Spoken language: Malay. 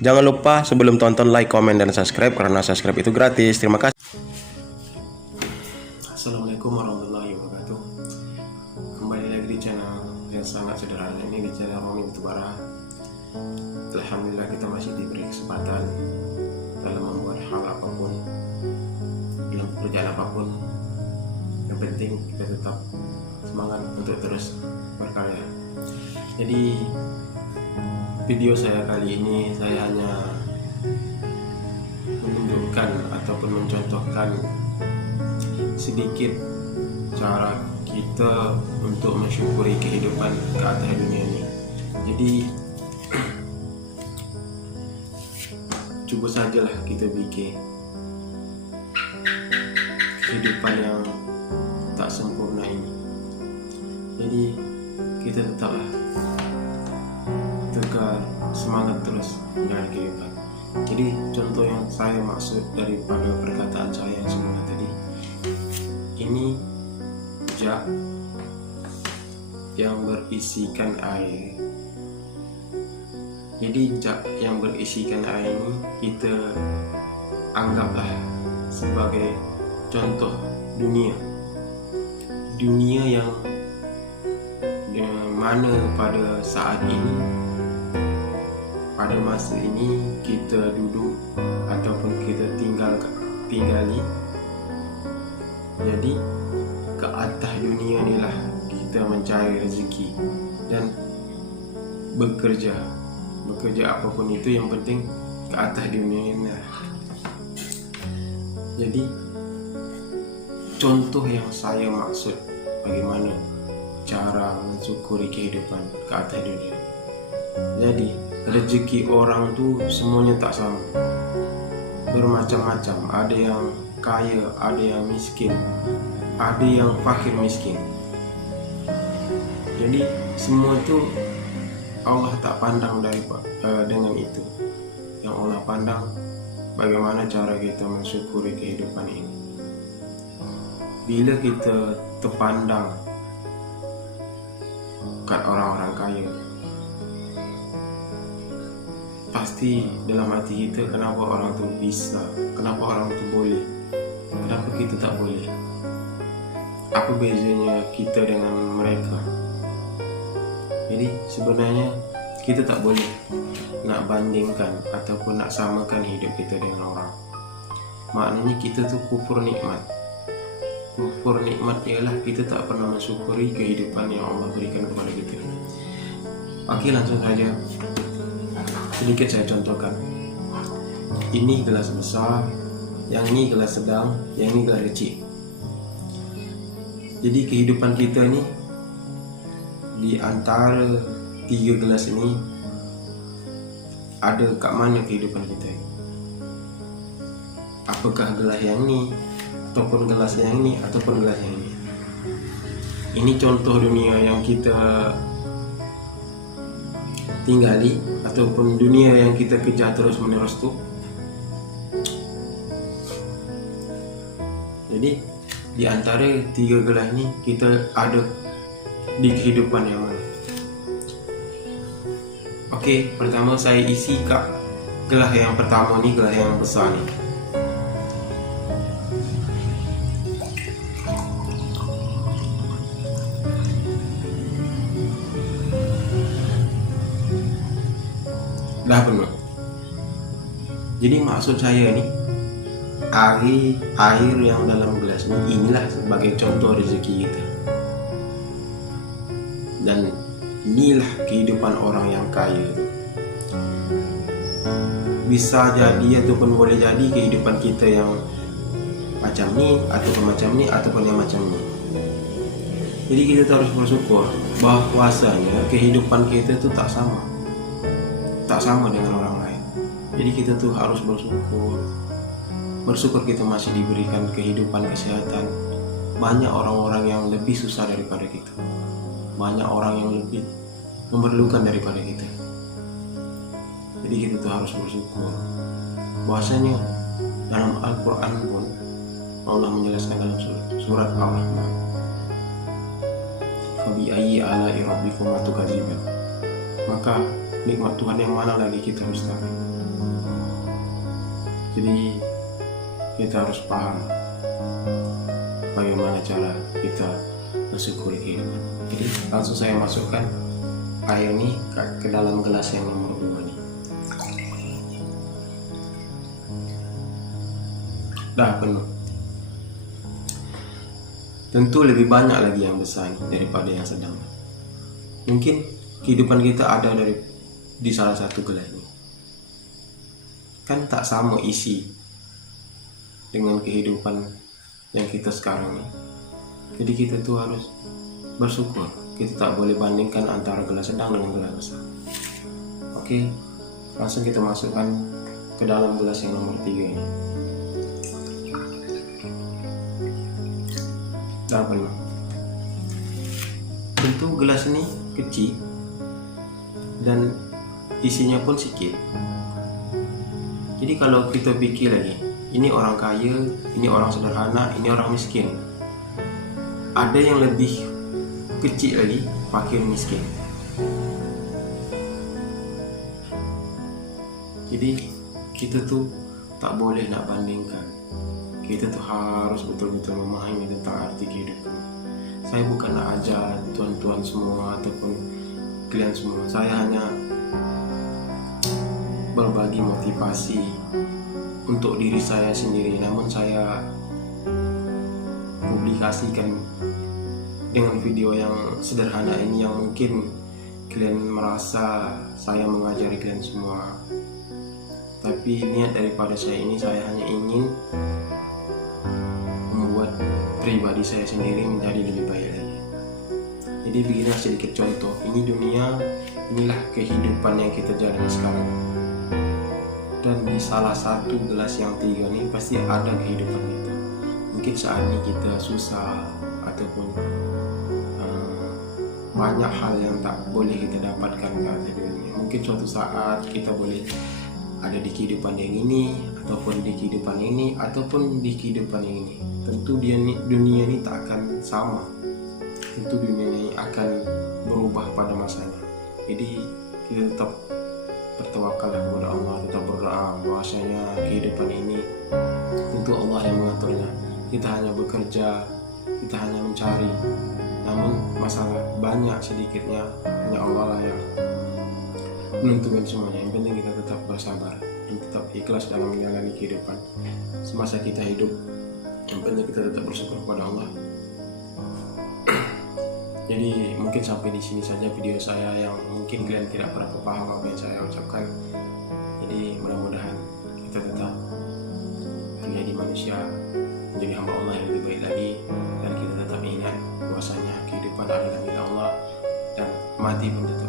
Jangan lupa sebelum tonton like, komen, dan subscribe karena subscribe itu gratis. Terima kasih. Assalamualaikum warahmatullahi wabarakatuh. Kembali lagi di channel yang sangat sederhana ini, di channel Romi Batubara. Alhamdulillah kita masih diberi kesempatan dalam membuat hal apapun, dalam pekerjaan apapun. Yang penting kita tetap semangat untuk terus berkarya. Jadi video saya kali ini saya hanya menunjukkan ataupun mencontohkan sedikit cara kita untuk mensyukuri kehidupan ke atas dunia ini. Jadi coba sajalah kita bikin kehidupan yang tak sempurna ini. Jadi kita tetaplah tegar, semangat terus menjalani kehidupan. Jadi contoh yang saya maksud daripada perkataan saya yang sebelumnya tadi, ini jug yang berisikan air. Jadi jug yang berisikan air ini kita anggaplah sebagai contoh dunia yang mana pada saat ini, pada masa ini kita duduk ataupun kita tinggali. Jadi ke atas dunia inilah kita mencari rezeki dan bekerja apapun itu, yang penting ke atas dunia ini. Jadi contoh yang saya maksud bagaimana cara mensyukuri kehidupan ke atas dunia. Jadi rezeki orang tu semuanya tak sama, bermacam-macam. Ada yang kaya, ada yang miskin, ada yang fakir miskin. Jadi semua tu Allah tak pandang dengan itu. Yang Allah pandang bagaimana cara kita mensyukuri kehidupan ini. Bila kita terpandang kat orang-orang kaya, pasti dalam hati kita, kenapa orang tu bisa, kenapa orang tu boleh, kenapa kita tak boleh, apa bezanya kita dengan mereka. Jadi sebenarnya kita tak boleh nak bandingkan ataupun nak samakan hidup kita dengan orang. Maknanya kita tu kufur nikmat. Kufur nikmat ialah kita tak pernah mensyukuri kehidupan yang Allah berikan kepada kita. Okey, langsung saja. Sedikit saya contohkan. Ini gelas besar, yang ini gelas sedang, yang ini gelas kecil. Jadi kehidupan kita ni, di antara tiga gelas ini, ada kat mana kehidupan kita? Apakah gelas yang ni, ataupun gelas yang ini, ataupun gelas yang ini? Ini contoh dunia yang kita tinggali ataupun dunia yang kita kejar terus menerus tu. Jadi di antara tiga gelas ni, kita ada di kehidupan yang mana? Okey, pertama saya isi kat gelas yang pertama ni, gelas yang besar ni. Dah penuh. Jadi maksud saya ni, air yang dalam gelas ni, inilah sebagai contoh rezeki kita. Dan inilah kehidupan orang yang kaya. Bisa jadi ataupun boleh jadi kehidupan kita yang macam ni, ataupun macam ni, ataupun yang macam ni. Jadi kita harus bersyukur bahwasanya kehidupan kita tu tak sama dengan orang lain. Jadi kita tu harus bersyukur kita masih diberikan kehidupan, kesehatan. Banyak orang-orang yang lebih susah daripada kita, banyak orang yang lebih memerlukan daripada kita. Jadi kita tu harus bersyukur. Bahwasanya dalam Al-Quran pun Allah menjelaskan dalam surat Al-Rahman, "Fabi ayyi ala'i rabbikum tukadziban." Maka nikmat Tuhan yang mana lagi kita harus cari. Jadi kita harus paham bagaimana cara kita mensyukuri kehidupan. Jadi langsung saya masukkan air ini ke dalam gelas yang nomor 2 ini. Dah penuh. Tentu lebih banyak lagi yang besar daripada yang sedang. Mungkin kehidupan kita ada di salah satu gelas ini. Kan tak sama isi dengan kehidupan yang kita sekarang ini. Jadi kita tuh harus bersyukur. Kita tak boleh bandingkan antara gelas sedang dengan gelas besar. Oke, langsung kita masukkan ke dalam gelas yang nomor 3 ini. Dah penuh. Tentu gelas ini kecil dan isinya pun sedikit. Jadi kalau kita pikir lagi, ini orang kaya, ini orang sederhana, ini orang miskin. Ada yang lebih kecil lagi, fakir miskin. Jadi kita tuh tak boleh nak bandingkan. Kita tuh harus betul-betul memahami tentang arti kehidupan. Saya bukan nak ajar tuan-tuan semua ataupun kalian semua. Saya hanya berbagi motivasi untuk diri saya sendiri. Namun saya publikasikan dengan video yang sederhana ini yang mungkin kalian merasa saya mengajari kalian semua. Tapi niat daripada saya ini, saya hanya ingin membuat pribadi saya sendiri menjadi lebih baik lagi. Jadi begini sedikit contoh. Ini dunia, inilah kehidupan yang kita jalani sekarang. Dan di salah satu gelas yang 3 ini pasti ada kehidupan kita. Mungkin saat ini kita susah ataupun banyak hal yang tak boleh kita dapatkan di atas dunia. Mungkin suatu saat kita boleh ada di kehidupan yang ini, ataupun di kehidupan ini, ataupun di kehidupan yang ini. Tentu dunia ini tak akan sama. Tentu dunia ini akan berubah pada masanya. Jadi kita tetap bertawakallah kepada Allah, tetap berdoa bahwasanya kehidupan ini tentu Allah yang mengaturnya. Kita hanya bekerja, kita hanya mencari. Namun masalah banyak sedikitnya hanya Allah lah yang menentukan semuanya. Yang penting kita tetap bersabar dan tetap ikhlas dalam menjalani kehidupan semasa kita hidup. Yang penting kita tetap bersyukur kepada Allah. Jadi mungkin sampai di sini saja video saya yang mungkin kalian tidak berapa paham apa yang saya ucapkan. Jadi mudah-mudahan kita tetap menjadi manusia, menjadi hamba Allah yang lebih baik lagi, dan kita tetap ingat bahwasanya kehidupan adalah milik Allah dan mati pun tetap